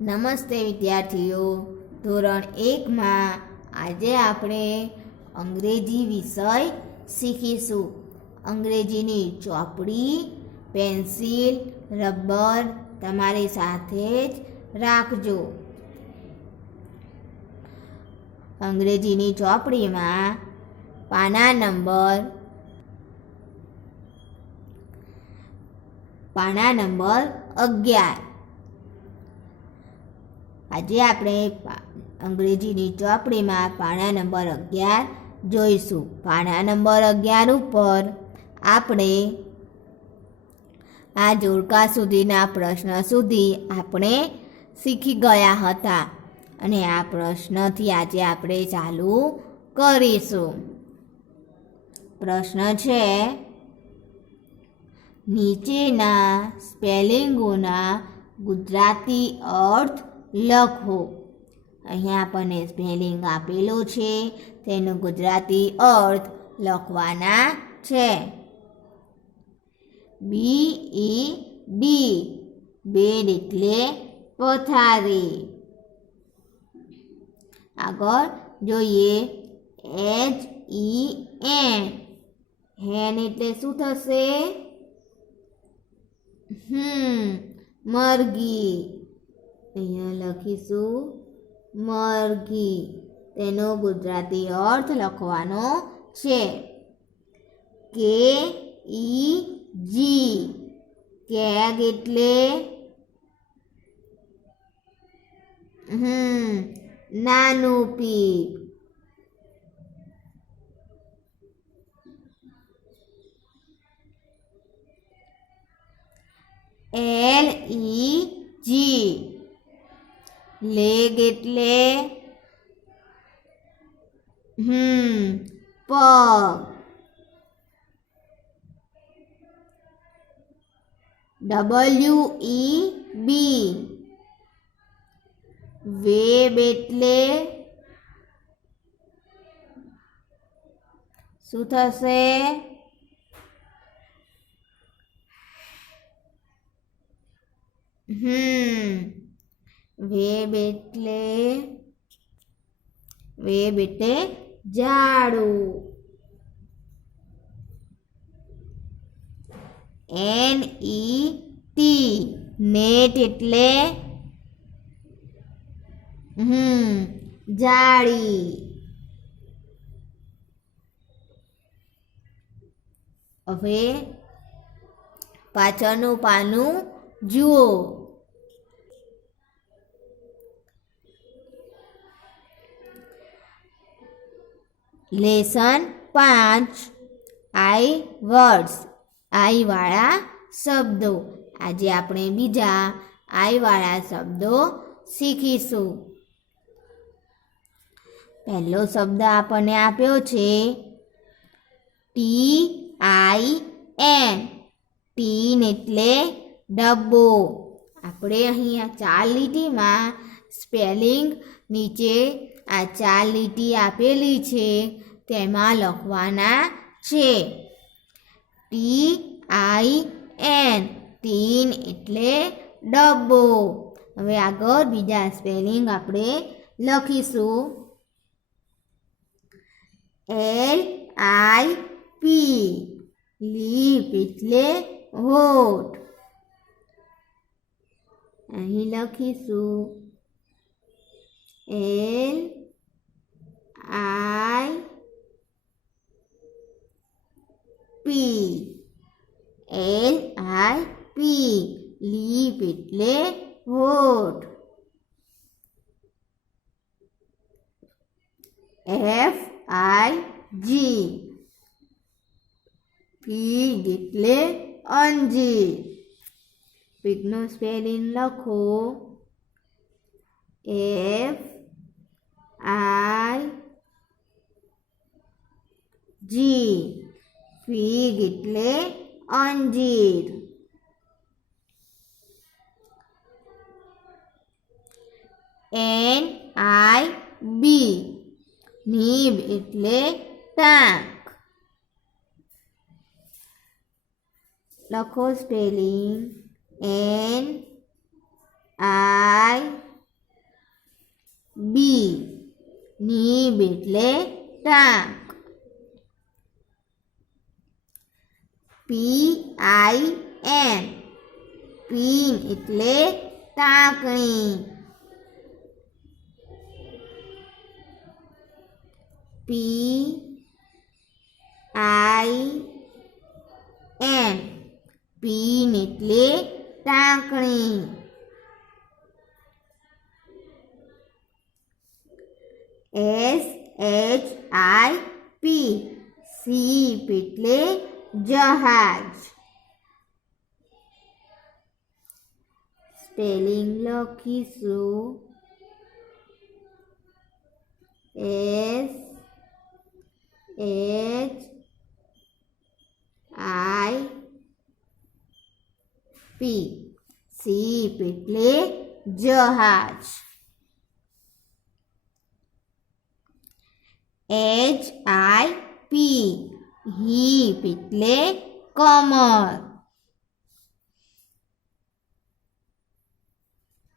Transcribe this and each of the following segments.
નમસ્તે વિદ્યાર્થીઓ, ધોરણ 1માં આજે આપણે અંગ્રેજી વિષય શીખીશું. અંગ્રેજીની ચોપડી, પેન્સિલ, રબર તમારી સાથે જ રાખજો. અંગ્રેજીની ચોપડીમાં પાના નંબર 11. આજે આપણે અંગ્રેજીની ચોપડીમાં પાના નંબર 11 જોઈશું. પાના નંબર 11 ઉપર આપણે આ જોડકા સુધીના પ્રશ્ન સુધી આપણે શીખી ગયા હતા અને આ પ્રશ્નથી આજે આપણે ચાલુ કરીશું. પ્રશ્ન છે, નીચેના સ્પેલિંગોના ગુજરાતી અર્થ લખો. અહીંયા આપણને સ્પેલિંગ આપેલો છે, તેનો ગુજરાતી અર્થ લખવાના છે. BED, બેડ એટલે પથારી. આગળ જોઈએ, HEN, હેન એટલે શું થશે? મરઘી. અહીંયા લખીશું મરઘી. તેનો ગુજરાતી અર્થ લખવાનો છે. KEG, કેગ એટલે નાનું પીપ. LEG, લેગ એટલે પગ. WEB, વેબ એટલે શું થશે? વેબ એટલે ઝાડુ. NET, નેટ એટલે જાળી. હવે પાછળનું પાનું જુઓ. લેસન 5, આઈ વર્ડ્સ, આઈ વાળા શબ્દો. આજે આપણે બીજા આઈ વાળા શબ્દો શીખીશું. પહેલો શબ્દ આપણને આપ્યો છે TIN, ટીન એટલે ડબ્બો. આપણે અહીંયા 4 લીટીમાં સ્પેલિંગ નીચે આ 4 લીટી આપેલી છે તેમાં લખવાના છે. TIN, ટીન એટલે ડબ્બો. હવે આગળ બીજા સ્પેલિંગ આપણે લખીશું. LIP, લીપ એટલે હોઠ. અહીં લખીશું LIP, લીપ એટલે હોઠ. FIG, ફીગ એટલે અંજીર. ફીગનો સ્પેલિંગ લખો FIG, ફીગ એટલે અંજીર. NIB, નીબ એટલે ટાંક. લખો સ્પેલિંગ NIB એટલે ટાંક. PIN પિન એટલે ટાંકણી. PIN પિન એટલે ટાંકણી. SHIP શીપ એટલે જહાજ. સ્પેલિંગ લખીશું. SHIP શીપ એટલે જહાજ. HIP હિપ એટલે કમર.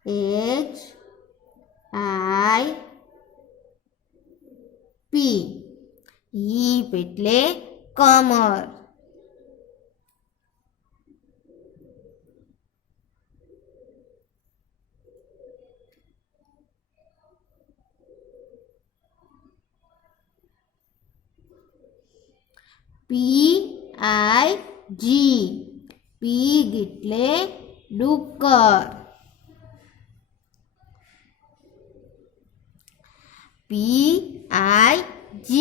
HIP હિપ એટલે કમર. PIG પીગ એટલે ડુક્કર. PIG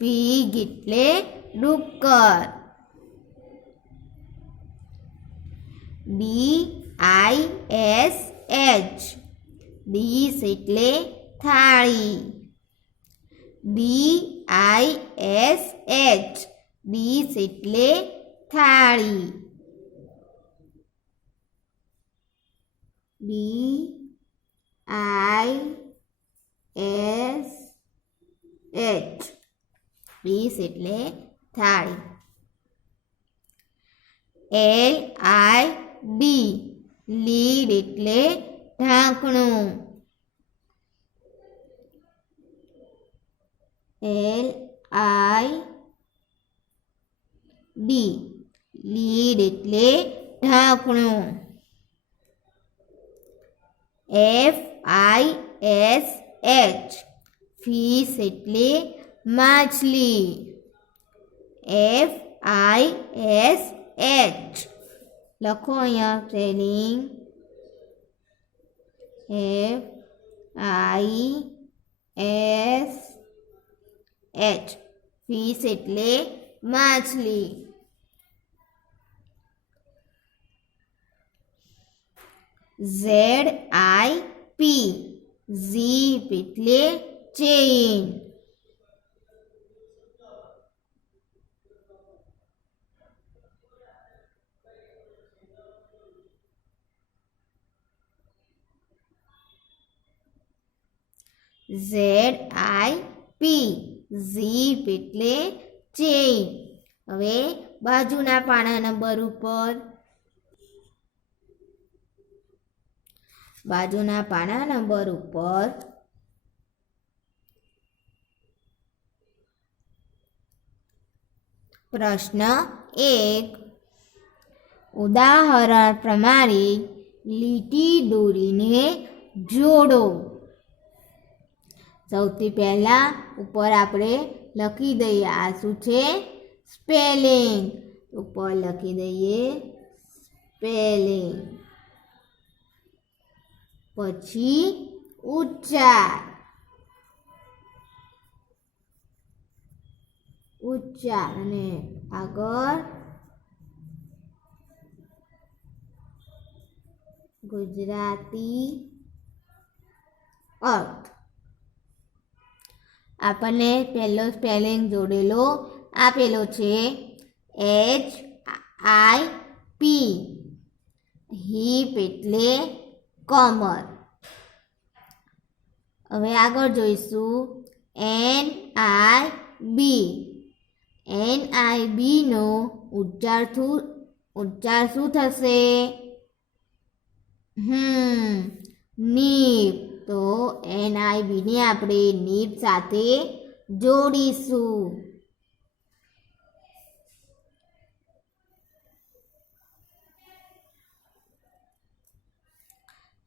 પીગ એટલે ડુક્કર. DISH ડીશ એટલે થાળી. DISH ડીશ એટલે થાળી. DISH ડીશ એટલે થાળી. LID લીડ એટલે ઢાંકણું. LID લીડ એટલે ઢાંકણું. FISH ફિશ એટલે માછલી. FISH લખો અહીંયા સ્પેલિંગ. FISH ફિશ એટલે માછલી. ZIP ઝીપ એટલે ચેઇન. ZIP ઝીપ એટલે ચેઇન. હવે બાજુના પાના નંબર ઉપર પ્રશ્ન 1 ઉદાહરણ પ્રમાણે લીટી દોરીને જોડો. સૌથી પહેલા ઉપર આપણે લખી દઈએ. આ શું છે? સ્પેલિંગ. ઉપર લખી દઈએ સ્પેલિંગ. પછી ઉચ્ચાર. અને આગળ ગુજરાતી અર્થ. આપણને પહેલો સ્પેલિંગ જોડેલો આપેલો છે HIP. હિપ એટલે કમર. હવે આગળ જોઈશું NIB નો ઉચ્ચાર શું થશે? નીપ. તો NIB ને આપણે નીબ સાથે જોડીશું.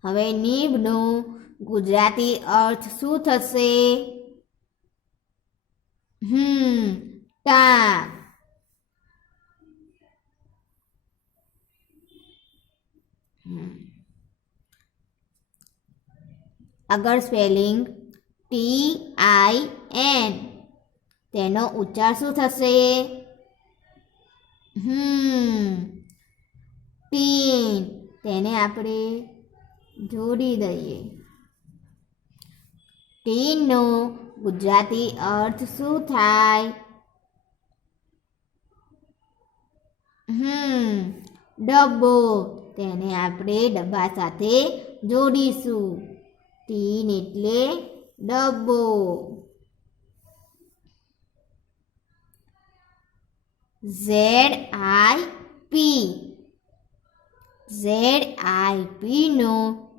હવે નીબનો ગુજરાતી અર્થ શું થશે? ટાંક. આગળ સ્પેલિંગ TIN, તેનો ઉચ્ચાર શું થશે? ટીન. તેને આપણે જોડી દઈએ. ટીનનો ગુજરાતી અર્થ શું થાય? ડબ્બો. તેને આપણે ડબ્બા સાથે જોડીશું. ટીન એટલે ડબ્બો. ZIP નો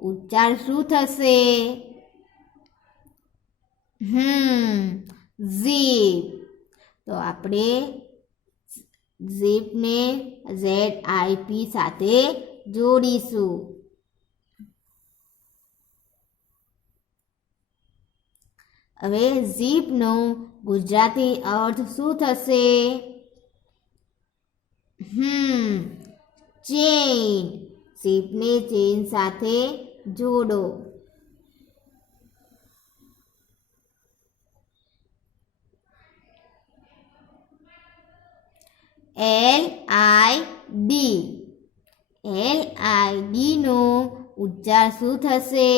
ઉચ્ચાર શું થશે? ઝીપ. તો આપણે ઝીપને ZIP સાથે જોડીશું. હવે ઝીપનો ગુજરાતી અર્થ શું થશે? ચેન. ઝીપને ચેન સાથે જોડો. LID નો ઉચ્ચાર શું થશે?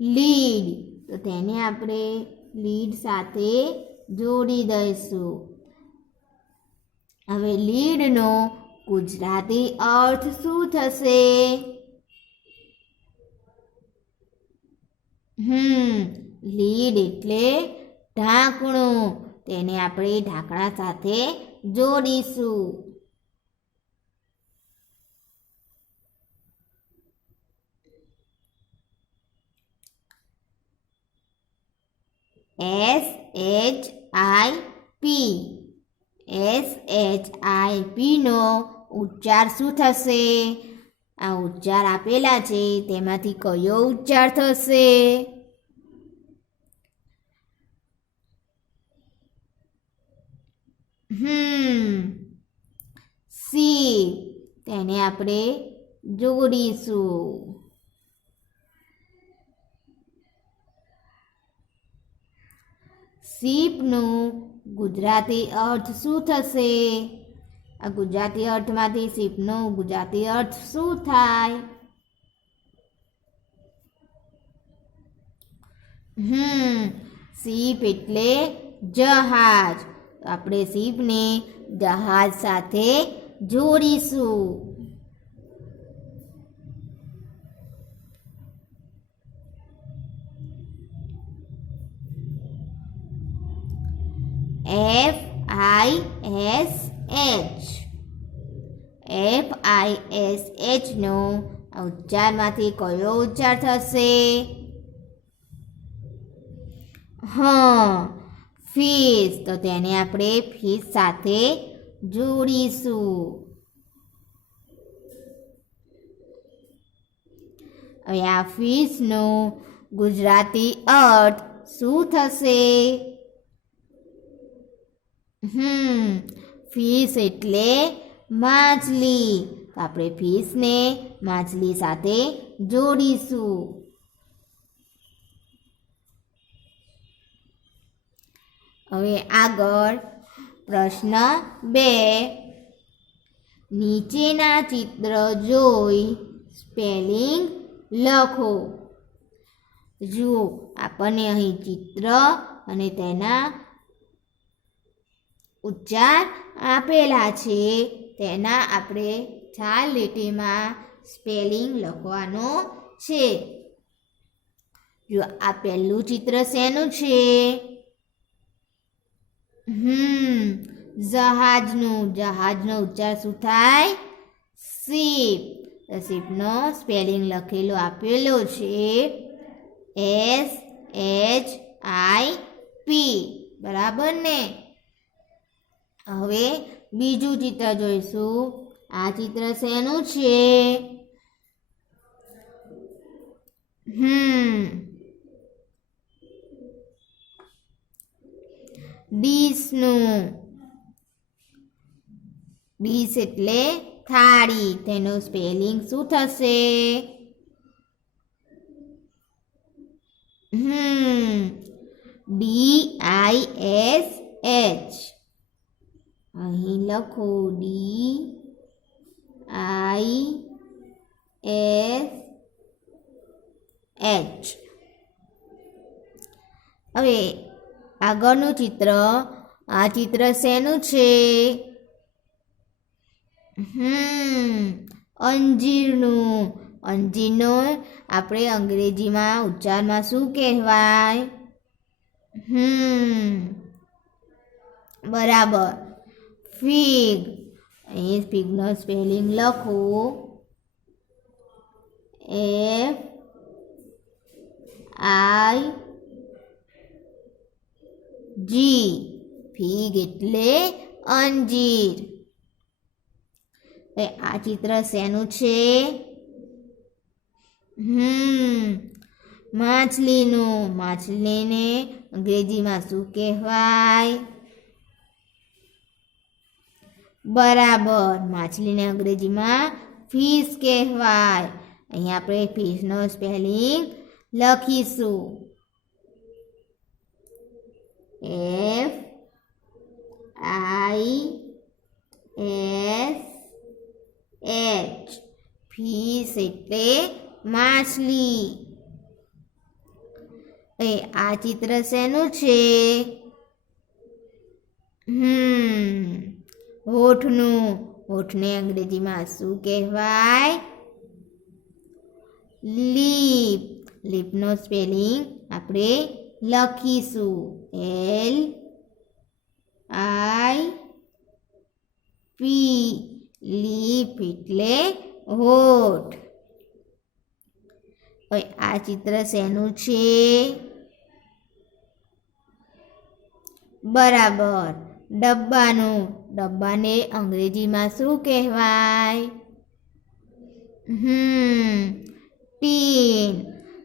લીડ. તો તેને આપણે લીડ સાથે જોડી દઈશું. હવે લીડનો ગુજરાતી અર્થ શું થશે? લીડ એટલે ઢાંકણું. તેને આપણે ઢાંકણા સાથે જોડીશું. SHIP નો ઉચ્ચાર શું થશે? આ ઉચ્ચાર આપેલા છે તેમાંથી કયો ઉચ્ચાર થશે? સીપ. તેને આપણે જોડીશું. સીપનો ગુજરાતી અર્થ શું થશે? આ ગુજરાતી અર્થમાંથી સીપનો ગુજરાતી અર્થ શું થાય? સીપ એટલે જહાજ. આપણે સીપને જહાજ સાથે જોડીશું. FISH નો ઉચ્ચારમાંથી કયો ઉચ્ચાર થશે? ફિશ. તો તેને આપણે ફિશ સાથે જોડીશું. હવે આ ફિશનો ગુજરાતી અર્થ શું થશે? ફિશ એટલે માછલી. તો આપણે ફિશને માછલી સાથે જોડીશું. હવે આગળ પ્રશ્ન 2. નીચેના ચિત્ર જોઈ સ્પેલિંગ લખો. જુઓ, આપણને અહીં ચિત્ર અને તેના ઉચ્ચાર આપેલા છે. તેના આપણે 4 લીટીમાં સ્પેલિંગ લખવાનો છે. જો આ પહેલું ચિત્ર શેનું છે? જહાજનું. જહાજનો ઉચ્ચાર શું થાય? શીપ. તો શીપનો સ્પેલિંગ લખેલો આપેલો છે SHIP, બરાબર ને. હવે બીજું ચિત્ર જોઈશું. આ ચિત્ર શેનું છે? ડીશનું. ડીશ એટલે થાળી. તેનું સ્પેલિંગ શું થશે? DISH. અહીં લખો DISH. હવે આગળનું ચિત્ર. આ ચિત્ર શેનું છે? અંજીરનું. અંજીરનો આપણે અંગ્રેજીમાં ઉચ્ચારમાં શું કહેવાય? બરાબર, ફિગ. અહીં ફિગનો સ્પેલિંગ લખો FIG. ફિગ એટલે અંજીર. આ ચિત્ર શેનું છે? માછલીનું. માછલીને અંગ્રેજીમાં શું કહેવાય? બરાબર, માછલીને અંગ્રેજીમાં ફિશ કહેવાય. અહીં આપણે ફિશનો સ્પેલિંગ લખીશું FISH. ફિશ એટલે માછલી. આ ચિત્ર શેનું છે? હોઠનું. હોઠને અંગ્રેજીમાં શું કહેવાય? લીપ. લીપનો સ્પેલિંગ આપણે લખીશું LIP. લીપ એટલે હોઠ. આ ચિત્ર શેનું છે? બરાબર, ડબ્બાનું. ડબ્બાને અંગ્રેજીમાં શું કહેવાય? ટીન.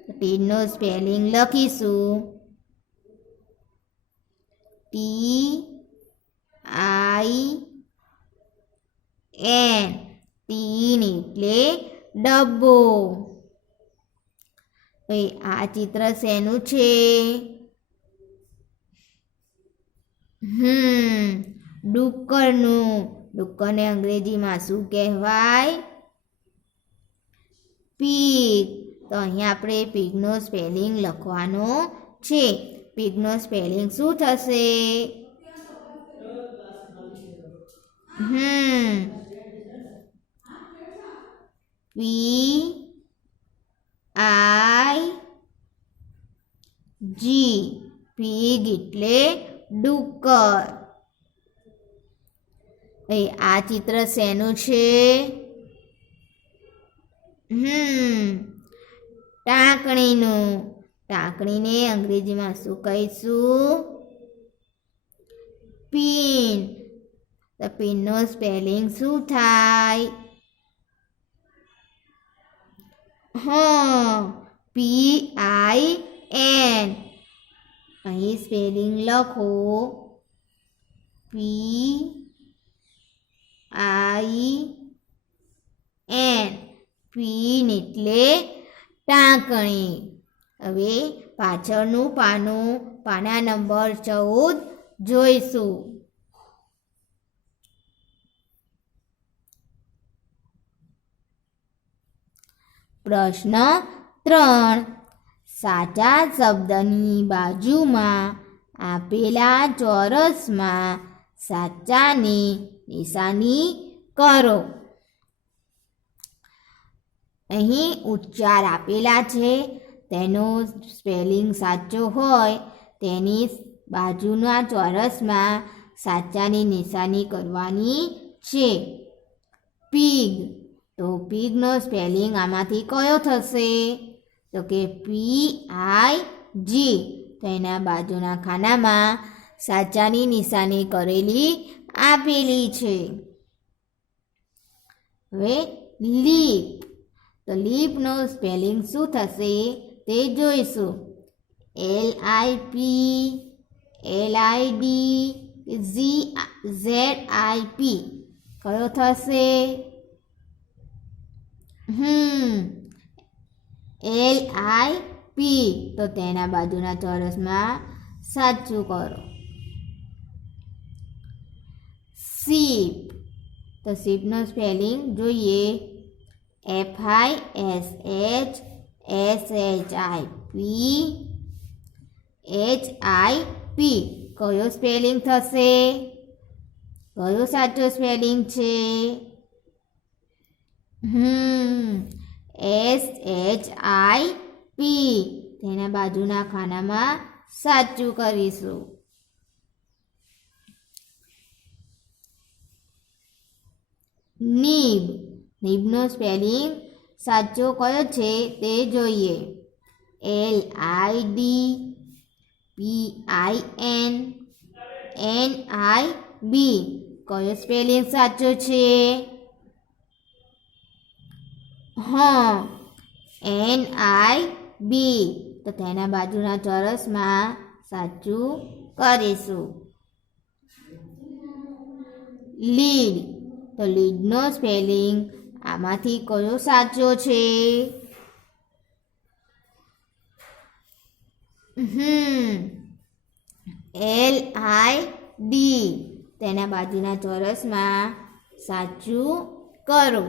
ટીનનો સ્પેલિંગ લખીશું TIN. ટીન એટલે ડબ્બો. આ ચિત્ર શેનું છે? ડુક્કરનું. ડુક્કરને અંગ્રેજીમાં શું કહેવાય? પીગ. તો અહીંયા આપણે પીગનો સ્પેલિંગ લખવાનો છે. પીગનો સ્પેલિંગ શું થશે? PIG. પીગ એટલે ડુક્કર. આ ચિત્ર શેનું છે? ટાંકણીનું. ટાંકણીને અંગ્રેજીમાં શું કહીશું? પિન. તો પિનનો સ્પેલિંગ શું થાય? PIN. અહીં સ્પેલિંગ લખો PIN. પિન એટલે ટાંકણી. હવે પાછળનું પાના નંબર 14 જોઈશું. પ્રશ્ન 3. સાચા શબ્દની બાજુમાં આપેલા ચોરસમાં સાચાની નિશાની કરો. અહીં ઉચ્ચાર આપેલા છે, તેનો સ્પેલિંગ સાચો હોય તેની બાજુના ચોરસમાં સાચાની નિશાની કરવાની છે. પીગ. તો પીગનો સ્પેલિંગ આમાંથી કયો થશે? તો કે PIG. તો એના બાજુના ખાનામાં સાચાની નિશાની કરેલી આપેલી છે. હવે લીપ. તો લીપનો સ્પેલિંગ શું થશે તે જોઈશું. LIP, LID, ZIP. કયો થશે? LIP. તો તેના બાજુના ચોરસમાં સાચું કરો. શીપ. તો શીપનો સ્પેલિંગ જોઈએ. FISHSHIP. કયો સ્પેલિંગ થશે? કયો સાચો સ્પેલિંગ છે? SHIP. તેના બાજુના ખાનામાં સાચું કરીશું. નીબ. નીબનો સ્પેલિંગ સાચો કયો છે તે જોઈએ. LIDPINNIB. કયો સ્પેલિંગ સાચો છે? NIB. તો તેના બાજુના ચોરસમાં સાચું કરીશું. લીડ. તો લીડનો સ્પેલિંગ આમાંથી કયો સાચો છે? LID. તેના બાજુના ચોરસમાં સાચું કરો.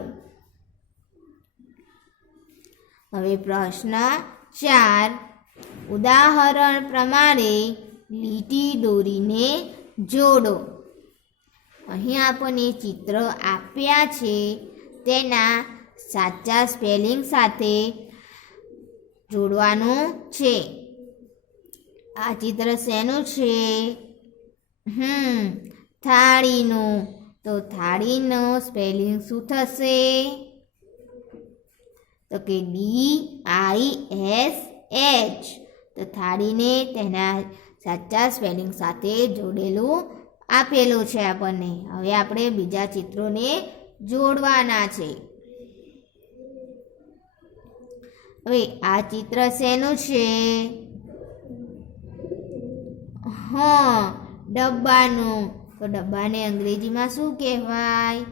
હવે પ્રશ્ન 4. ઉદાહરણ પ્રમાણે લીટી દોરીને જોડો. અહીં આપણને ચિત્ર આપ્યા છે તેના સાચા સ્પેલિંગ સાથે જોડવાનું છે. આ ચિત્ર શેનું છે? થાળીનું. તો થાળીનો સ્પેલિંગ શું થશે? તો કે DISH. તો થાળીને તેના સાચા સ્પેલિંગ સાથે જોડેલું આપેલું છે આપણને. હવે આપણે બીજા ચિત્રોને જોડવાના છે. હવે આ ચિત્ર શેનું છે? ડબ્બાનું. તો ડબ્બાને અંગ્રેજીમાં શું કહેવાય?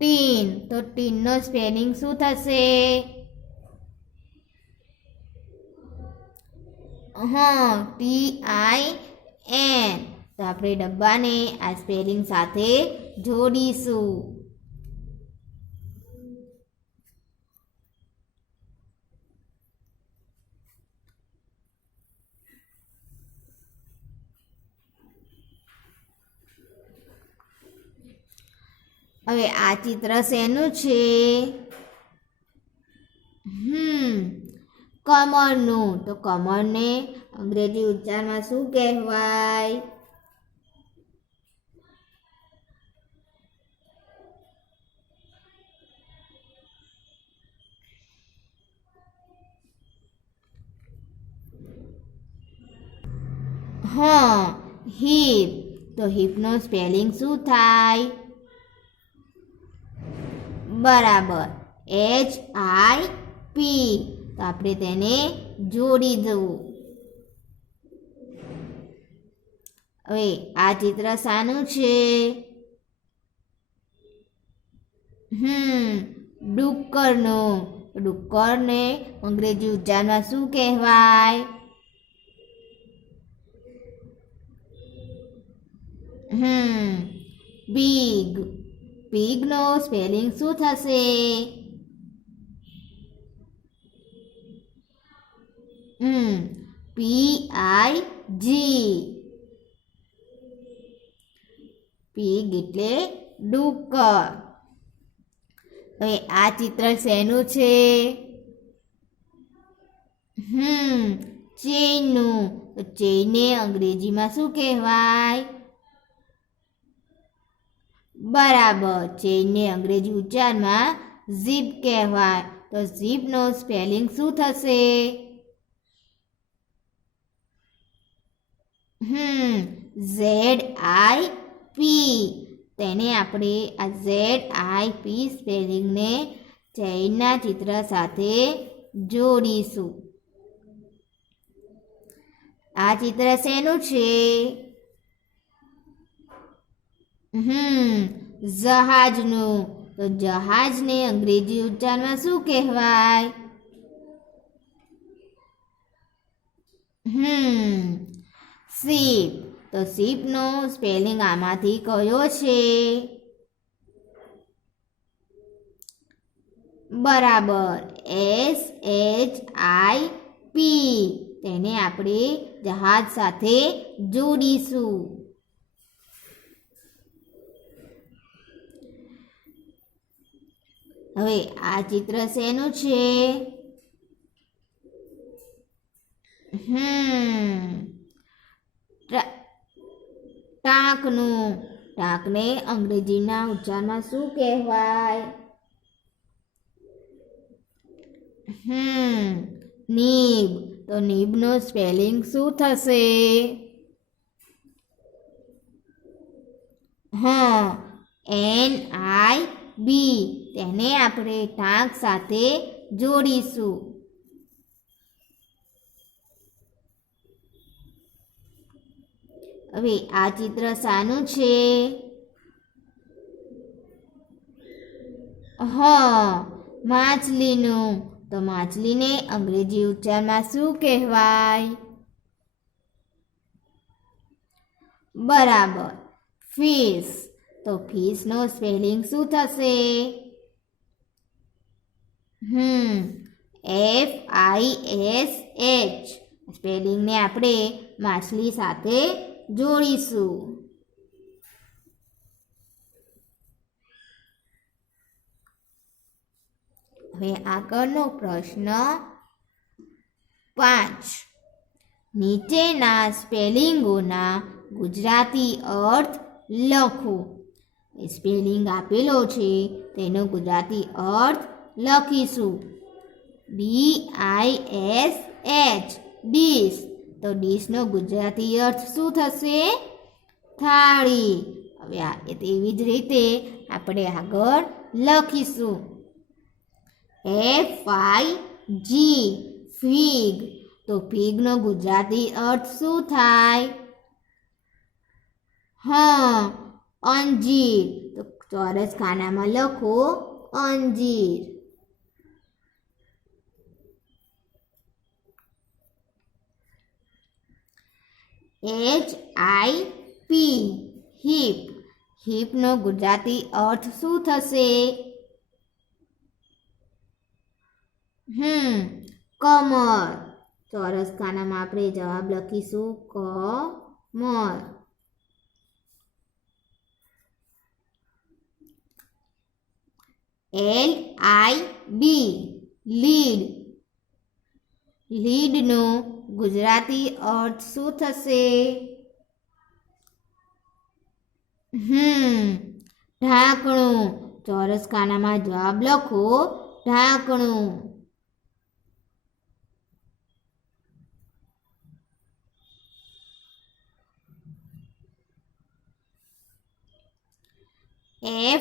ટીન. તો ટીનનો સ્પેલિંગ શું થશે? TIN. તો આપણે ડબ્બાને આ સ્પેલિંગ સાથે જોડીશું. હવે આ ચિત્ર શેનું છે? કમળનું. તો કમળને અંગ્રેજી ઉચ્ચારમાં શું કહેવાય? હિપ. તો હિપનો સ્પેલિંગ શું થાય? બરાબર, HIP. તો આપણે તેને જોડી દઉં. હવે આ ચિત્ર શાનું છે? ડુક્કરનું. ડુક્કરને અંગ્રેજી ઉચ્ચારમાં શું કહેવાય? પીગ. પીગનો સ્પેલિંગ શું થશે? PIG. પીગ એટલે ડુક્કર. હવે આ ચિત્ર શેનું છે? ચેનનું. તો ચેનને અંગ્રેજીમાં શું કહેવાય? બરાબર. ચેઇનને અંગ્રેજી ઉચ્ચારમાં ઝીપ કહેવાય. તો ઝીપનો સ્પેલિંગ શું થશે? ZIP. તેને આપણે આ ZIP સ્પેલિંગને ચેઇનના ચિત્ર સાથે જોડીશું. આ ચિત્ર શેનું છે? જહાજનું. તો જહાજને અંગ્રેજી ઉચ્ચારમાં શું કહેવાય? શીપ. તો શીપનો સ્પેલિંગ આમાંથી કયો છે? બરાબર, SHIP. તેને આપણે જહાજ સાથે જોડીશું. હવે આ ચિત્ર શેનું છે? ટાંકનું. ટાંકને અંગ્રેજીના ઉચ્ચારમાં શું કહેવાય? નીબ. તો નીબનો સ્પેલિંગ શું થશે? NIB. તેને આપણે ટાંક સાથે જોડીશું. હવે આ ચિત્ર શાનું છે? માછલીનું. તો માછલીને અંગ્રેજી ઉચ્ચારમાં શું કહેવાય? બરાબર, ફિશ. તો ફિશનો સ્પેલિંગ શું થશે? FISH. સ્પેલિંગને આપણે માછલી સાથે જોડીશું. હવે આગળનો પ્રશ્ન 5. નીચેના સ્પેલિંગોના ગુજરાતી અર્થ લખો. સ્પેલિંગ આપેલો છે તેનો ગુજરાતી અર્થ લખીશું. DISH. ડીશ. તો ડીશનો ગુજરાતી અર્થ શું થશે? થાળી. હવે તેવી જ રીતે આપણે આગળ લખીશું. FIG. ફીગ. તો ફીગનો ગુજરાતી અર્થ શું થાય? અંજીર. તો ચોરસ ખાનામાં લખો અંજીર. HIP. હિપ. હિપનો ગુજરાતી અર્થ શું થશે? કમર. ચોરસ ખાનામાં આપણે જવાબ લખીશું કમર. LID. લીડ. લીડનો ગુજરાતી અર્થ શું થશે? ઢાંકણું. ચોરસ ખાનામાં જવાબ લખો ઢાંકણું.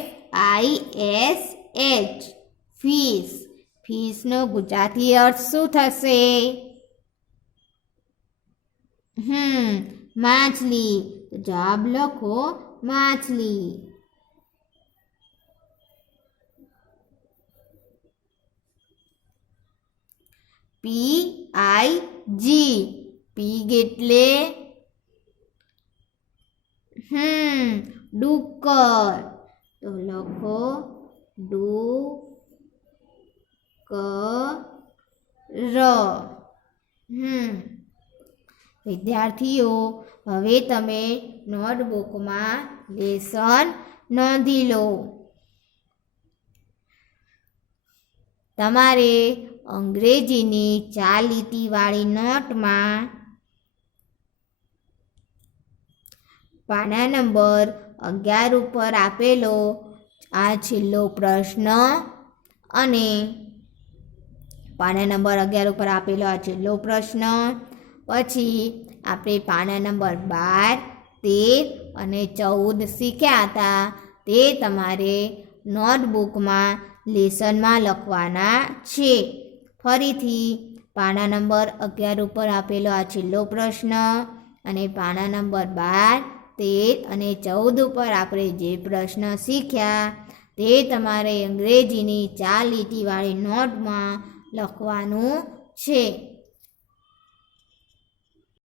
FISH. ફિશ. ફિશનો ગુજરાતી અર્થ શું થશે? માછલી. તો જવાબ લખો માછલી. PIG. પીગ એટલે ડુક્કર. તો લખો ડુક્કર. વિદ્યાર્થીઓ, હવે તમે નોટબુકમાં લેસન નોંધી લો. તમારે અંગ્રેજીની 4 લીટીવાળી નોટમાં પાના નંબર 11 ઉપર આપેલો આ છેલ્લો પ્રશ્ન અને પાના નંબર 11 ઉપર આપેલો આ છેલ્લો પ્રશ્ન, પછી આપણે પાના નંબર 12, 13 અને 14 શીખ્યા હતા તે તમારે નોટબુકમાં લેસનમાં લખવાના છે. ફરીથી પાના નંબર 11 ઉપર આપેલો આ છેલ્લો પ્રશ્ન અને પાના નંબર 12, 13 અને 14 ઉપર આપણે જે પ્રશ્ન શીખ્યા તે તમારે અંગ્રેજીની 4 લીટીવાળી નોટમાં લખવાનું છે.